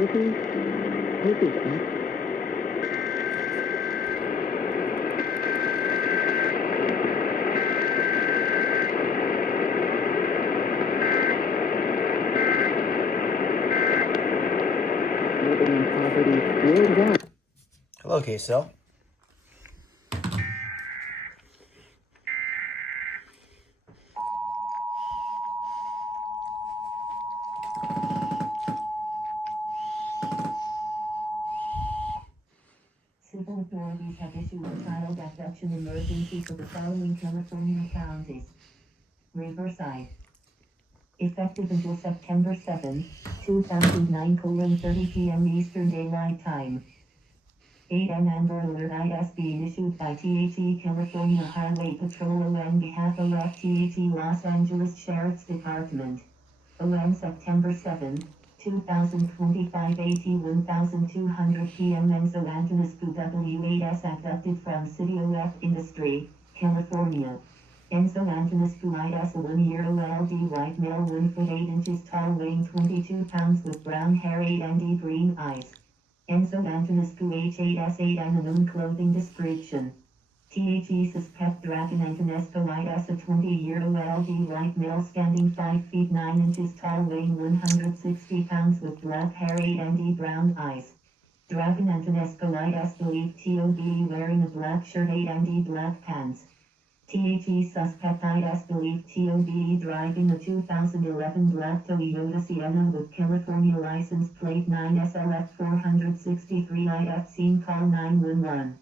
Hello, K-Cell. Civil authorities have issued a child abduction emergency for the following California counties. Riverside. Effective until September 7, 2009, 30 p.m. Eastern Daylight Time. 8 an Amber Alert IS being issued by THE California Highway Patrol on behalf of THE Los Angeles Sheriff's Department. OM September 7, 2025 81,200 p.m. Enzo Antonescu W8S abducted from City of Industry, California. Enzo Antonescu IS a 1-year-old white male 1 foot 8 inches tall weighing 22 pounds with brown hair and green eyes. Enzo Antonescu H8S8 unknown clothing description. THE suspect Dragon Antonescu IS a 20-year-old white male standing 5 feet 9 inches tall weighing 160 pounds with black hair and brown eyes. Dragon Antonescu IS believed to be wearing a black shirt and black pants. THE suspect IS believed to be driving a 2011 black Toyota Sienna with California license plate 9SLF 463 IF scene call 911.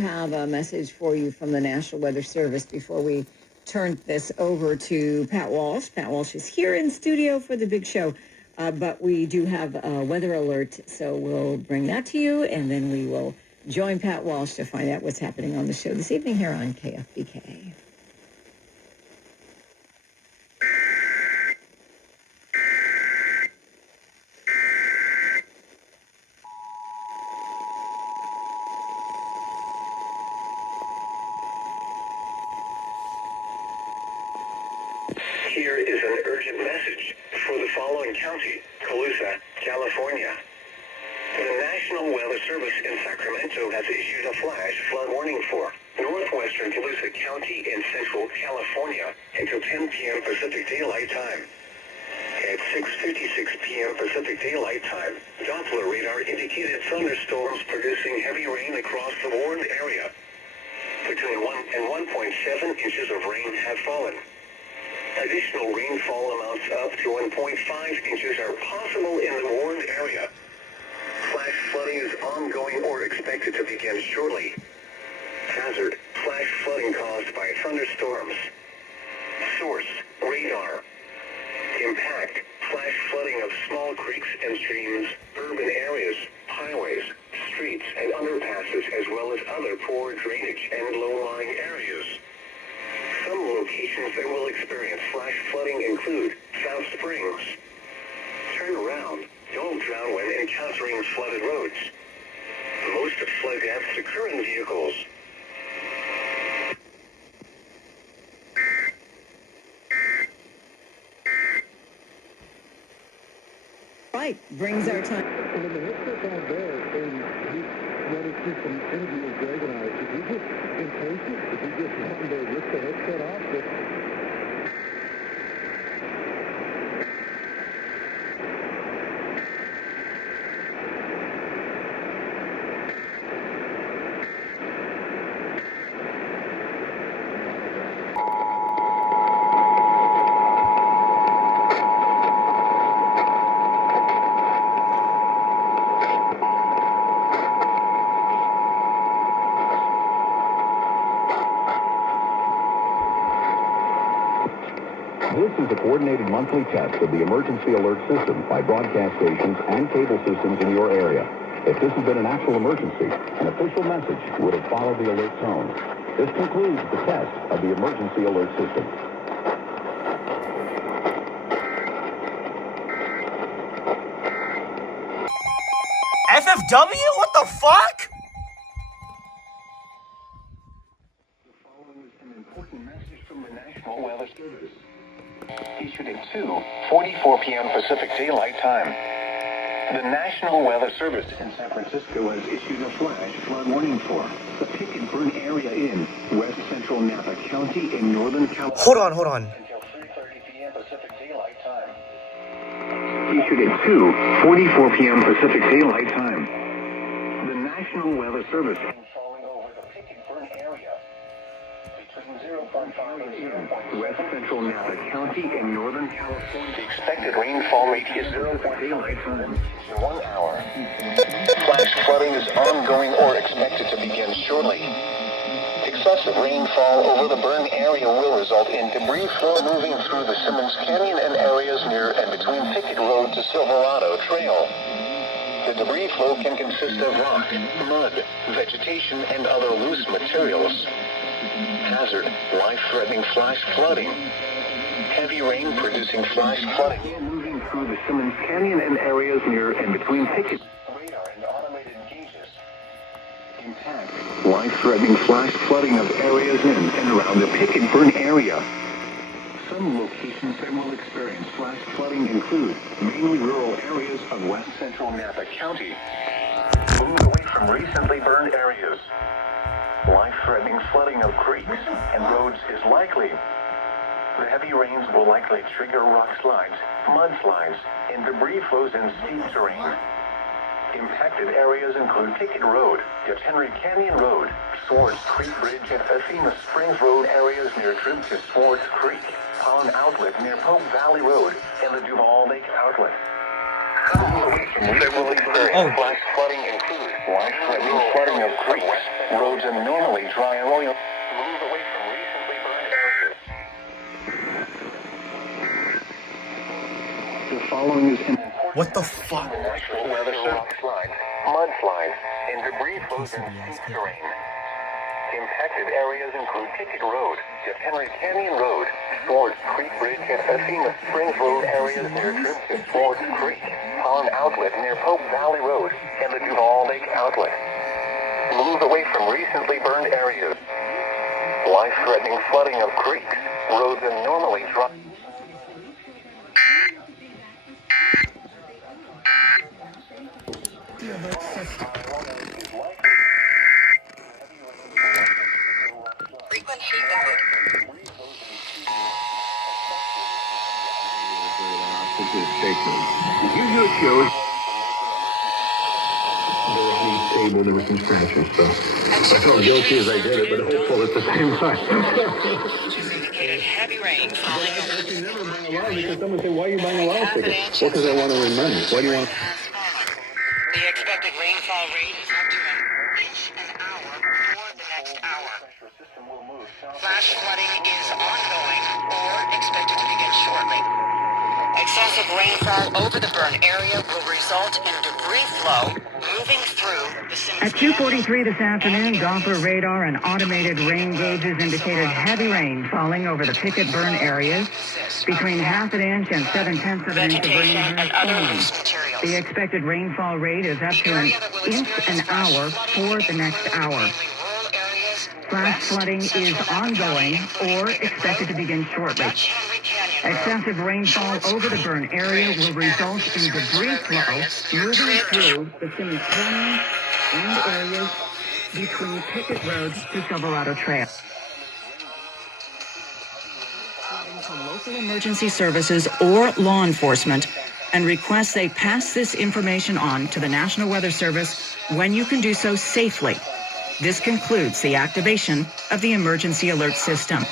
Have a message for you from the National Weather Service before we turn this over to Pat Walsh. Pat Walsh is here in studio for the big show, but we do have a weather alert, so we'll bring that to you, and then we will join Pat Walsh to find out what's happening on the show this evening here on KFBK. Here is an urgent message for the following county, Colusa, California. The National Weather Service in Sacramento has issued a flash flood warning for northwestern Colusa County in central California until 10 p.m. Pacific Daylight Time. At 6:56 p.m. Pacific Daylight Time, Doppler radar indicated thunderstorms producing heavy rain across the warned area. Between 1 and 1.7 inches of rain have fallen. Additional rainfall amounts up to 1.5 inches are possible in the warned area. Flash flooding is ongoing or expected to begin shortly. Hazard: flash flooding caused by thunderstorms. Source: radar. Impact: flash flooding of small creeks and streams, urban areas, highways, streets, and underpasses, as well as other poor drainage and low-lying areas. Some locations that will experience flash flooding include South Springs. Turn around. Don't drown when encountering flooded roads. Most flood deaths occur in vehicles. Right, brings our time. And in the headset down there, and you wanted to see some interviews organized. Did you just impatient? Did you just want to rip the headset off? This is a coordinated monthly test of the emergency alert system by broadcast stations and cable systems in your area. If this had been an actual emergency, an official message would have followed the alert tone. This concludes the test of the emergency alert system. FFW? What the fuck? The following is an important message from the National Weather Service. Issued at 2:44 p.m. Pacific Daylight Time. The National Weather Service in San Francisco has issued a flash flood warning for the Pick and Burn area in west central Napa County in northern California. Hold on. Until 3:30 p.m. Pacific Daylight Time. Issued at 2:44 p.m. Pacific Daylight Time. The National Weather Service is falling over the Pick and Burn area between 0.5 and 0.6 west central Napa County in northern California. The expected rainfall rate is 0. Daylight time in 1 hour. Flash flooding is ongoing or expected to begin shortly. Excessive rainfall over the burn area will result in debris flow moving through the Simmons Canyon and areas near and between Pickett Road to Silverado Trail. The debris flow can consist of rock, mud, vegetation, and other loose materials. Hazard, life-threatening flash flooding. Heavy rain producing flash flooding moving through the Simmons Canyon and areas near and between Pickett. Radar and automated gauges. Impact, life-threatening flash flooding of areas in and around the Pick and Burn area. Some locations that will experience flash flooding include mainly rural areas of west central Napa County. Move away from recently burned areas. Life-threatening flooding of creeks and roads is likely. The heavy rains will likely trigger rock slides, mudslides, and debris flows in steep terrain. Impacted areas include Pickett Road, Henry Canyon Road, Swartz Creek Bridge, and Athena Springs Road areas near trip to Swartz Creek, Pond Outlet near Pope Valley Road, and the Duval Lake Outlet. Several experienced flash flooding include life-threatening flooding of creeks, roads, and normally dry oil. Move away from recently burned areas. The following is an important What the fuck? National Weather Service slides, mudslides, and debris flows in steep terrain. Impacted areas include Pickett Road, Henry Canyon Road, Swartz Creek Bridge, and Athena Springs Road areas near trip to Swartz Creek, Pond Outlet near Pope Valley Road, and the Duval Lake Outlet. Move away from recently burned areas. Life-threatening flooding of creeks, roads, and normally dry. Usually shows stable, there were some scratches, so I felt guilty as I did it, but hopeful at the same time. Heavy rain falling over. You never buy a lottery because someone said, why are you buying a lottery ticket? Well, because I want to win money. Why do you want? The expected rainfall rate is up to an inch an hour for the next hour. Flash flooding is ongoing or expected to begin shortly. Excessive rainfall over the burn area will result in debris flow moving through the Simmons At 2:43 this afternoon, Doppler radar and automated rain gauges indicated heavy rain falling over the Pickett Burn areas. Between half an inch and 7/10 of an inch of rain has fallen. The expected rainfall rate is up to an inch an hour for the next hour. Flash flooding is ongoing or expected to begin shortly. Excessive rainfall over the burn area will result in debris flow moving through the Simmons Canyon and areas between Pickett Road to Silverado Trail. To local emergency services or law enforcement and request they pass this information on to the National Weather Service when you can do so safely. This concludes the activation of the emergency alert system.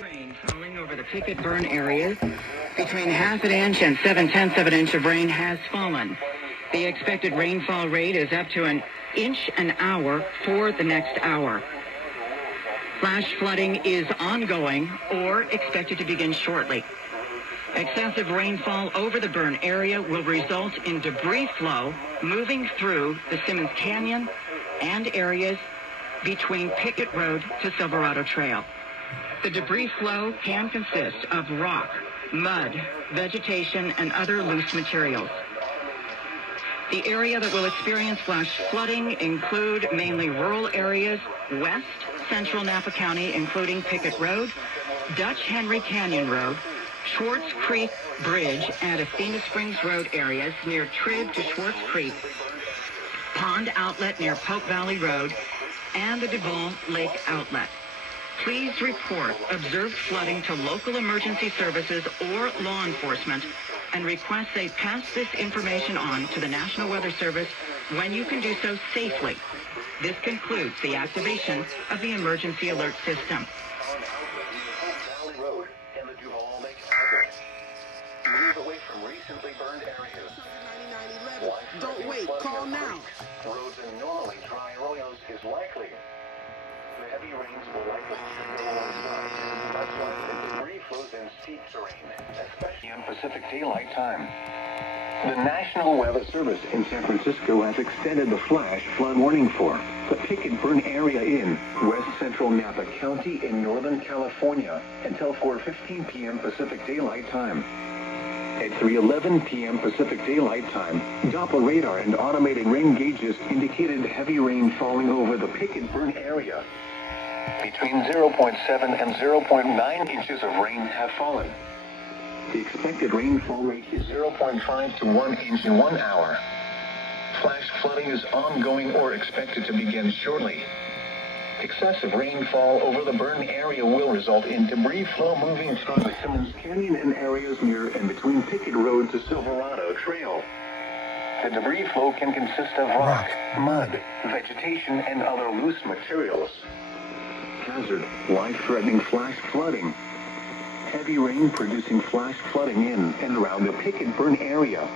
Rain falling over the Pickett Burn areas. Between half an inch and 7/10 of an inch of rain has fallen. The expected rainfall rate is up to an inch an hour for the next hour. Flash flooding is ongoing or expected to begin shortly. Excessive rainfall over the burn area will result in debris flow moving through the Simmons Canyon and areas between Pickett Road to Silverado Trail. The debris flow can consist of rock, mud, vegetation, and other loose materials. The area that will experience flash flooding include mainly rural areas, west, central Napa County, including Pickett Road, Dutch Henry Canyon Road, Schwartz Creek Bridge and Athena Springs Road areas near Trib to Schwartz Creek, Pond Outlet near Pope Valley Road, and the Duval Lake Outlet. Please report observed flooding to local emergency services or law enforcement and request they pass this information on to the National Weather Service when you can do so safely. This concludes the activation of the emergency alert system. Valley Road and the Duval Lake Outlet. Move away from recently burned areas. Don't wait, call now. Roads and normally dry arroyos is likely. The heavy rains will likely trigger landslides, mudslides, and debris flows in steep terrain, especially on Pacific Daylight Time. The National Weather Service in San Francisco has extended the flash flood warning for the Pickett Burn area in west central Napa County in Northern California until 4:15 p.m. Pacific Daylight Time. At 3:11 p.m. Pacific Daylight Time, Doppler radar and automated rain gauges indicated heavy rain falling over the Pickett Burn area. Between 0.7 and 0.9 inches of rain have fallen. The expected rainfall rate is 0.5 to 1 inch in 1 hour. Flash flooding is ongoing or expected to begin shortly. Excessive rainfall over the burn area will result in debris flow moving through the Simmons Canyon and areas near and between Pickett Road to Silverado Trail. The debris flow can consist of rock, mud, vegetation, and other loose materials. Hazard, life-threatening flash flooding. Heavy rain producing flash flooding in and around the Pickett Burn area.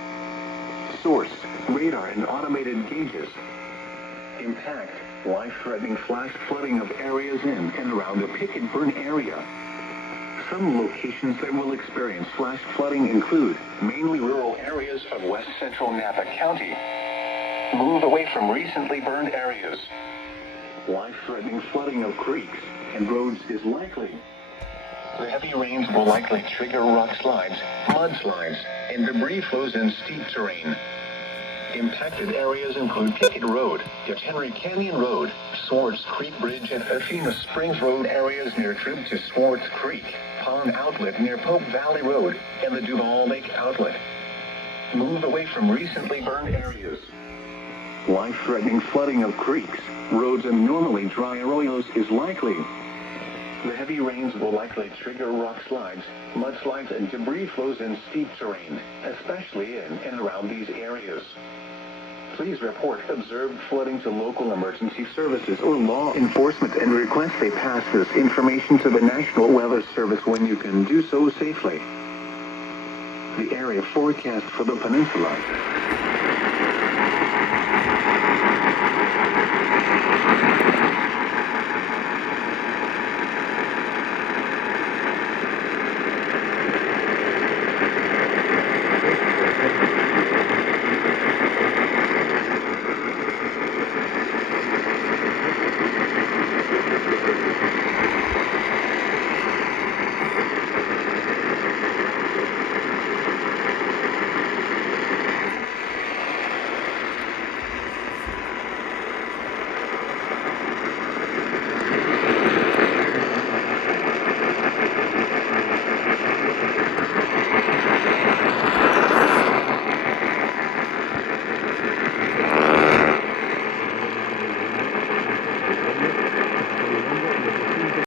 Source, radar and automated gauges. Impact, life-threatening flash flooding of areas in and around the Pickett Burn area. Some locations that will experience flash flooding include mainly rural areas of west central Napa County. Move away from recently burned areas. Life-threatening flooding of creeks and roads is likely. The heavy rains will likely trigger rock slides, mudslides, and debris flows in steep terrain. Impacted areas include Pickett Road, Dutch Henry Canyon Road, Schwartz Creek Bridge, and Athena Springs Road areas near Trib to Schwartz Creek, Pond Outlet near Pope Valley Road, and the Duval Lake Outlet. Move away from recently burned areas. Life-threatening flooding of creeks, roads, and normally dry arroyos is likely. The heavy rains will likely trigger rock slides, mudslides, and debris flows in steep terrain, especially in and around these areas. Please report observed flooding to local emergency services or law enforcement and request they pass this information to the National Weather Service when you can do so safely. The area forecast for the peninsula.